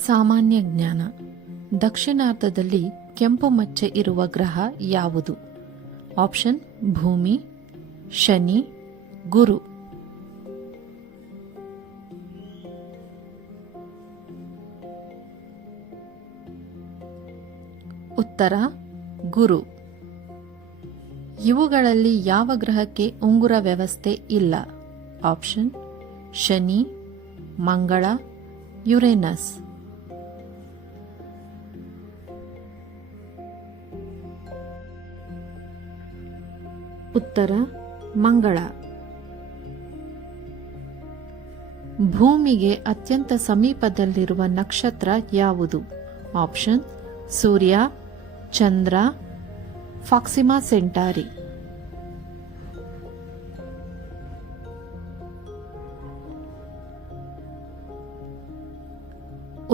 ಸಾಮಾನ್ಯ ಜ್ಞಾನ. ದಕ್ಷಿಣಾರ್ಧದಲ್ಲಿ ಕೆಂಪು ಮಚ್ಚೆ ಇರುವ ಗ್ರಹ ಯಾವುದು? ಆಪ್ಷನ್: ಭೂಮಿ, ಶನಿ, ಗುರು. ಉತ್ತರ: ಗುರು. ಇವುಗಳಲ್ಲಿ ಯಾವ ಗ್ರಹಕ್ಕೆ ಉಂಗುರ ವ್ಯವಸ್ಥೆ ಇಲ್ಲ? ಆಪ್ಷನ್: ಶನಿ, ಮಂಗಳ, ಯುರೇನಸ್. ಉತ್ತರ: ಮಂಗಳ. ಭೂಮಿಗೆ ಅತ್ಯಂತ ಸಮೀಪದಲ್ಲಿರುವ ನಕ್ಷತ್ರ ಯಾವುದು? ಆಪ್ಷನ್: ಸೂರ್ಯ, ಚಂದ್ರ, ಫಾಕ್ಸಿಮಾ ಸೆಂಟಾರಿ.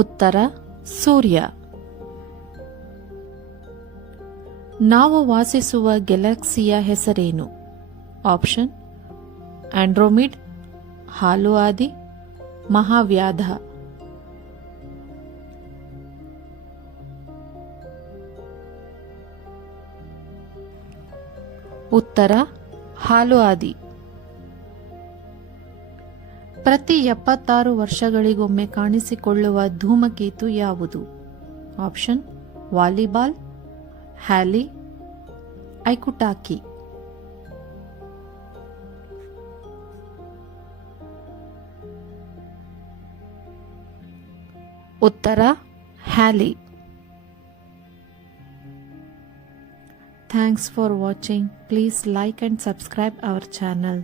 ಉತ್ತರ: ಸೂರ್ಯ. ನಾವು ವಾಸಿಸುವ ಗ್ಯಾಲಕ್ಸಿಯ ಹೆಸರೇನು? ಆಪ್ಷನ್: ಆಂಡ್ರೋಮಿಡ್, ಹಾಲು ಆದಿ, ಮಹಾವ್ಯಾಧ. ಉತ್ತರ: ಹಾಲು ಆದಿ. ಪ್ರತಿ 76 ವರ್ಷಗಳಿಗೊಮ್ಮೆ ಕಾಣಿಸಿಕೊಳ್ಳುವ ಧೂಮಕೇತು ಯಾವುದು? Option: volleyball, Halley, Hyakutake. ಉತ್ತರ: Halley. Thanks for watching. Please like and subscribe our channel.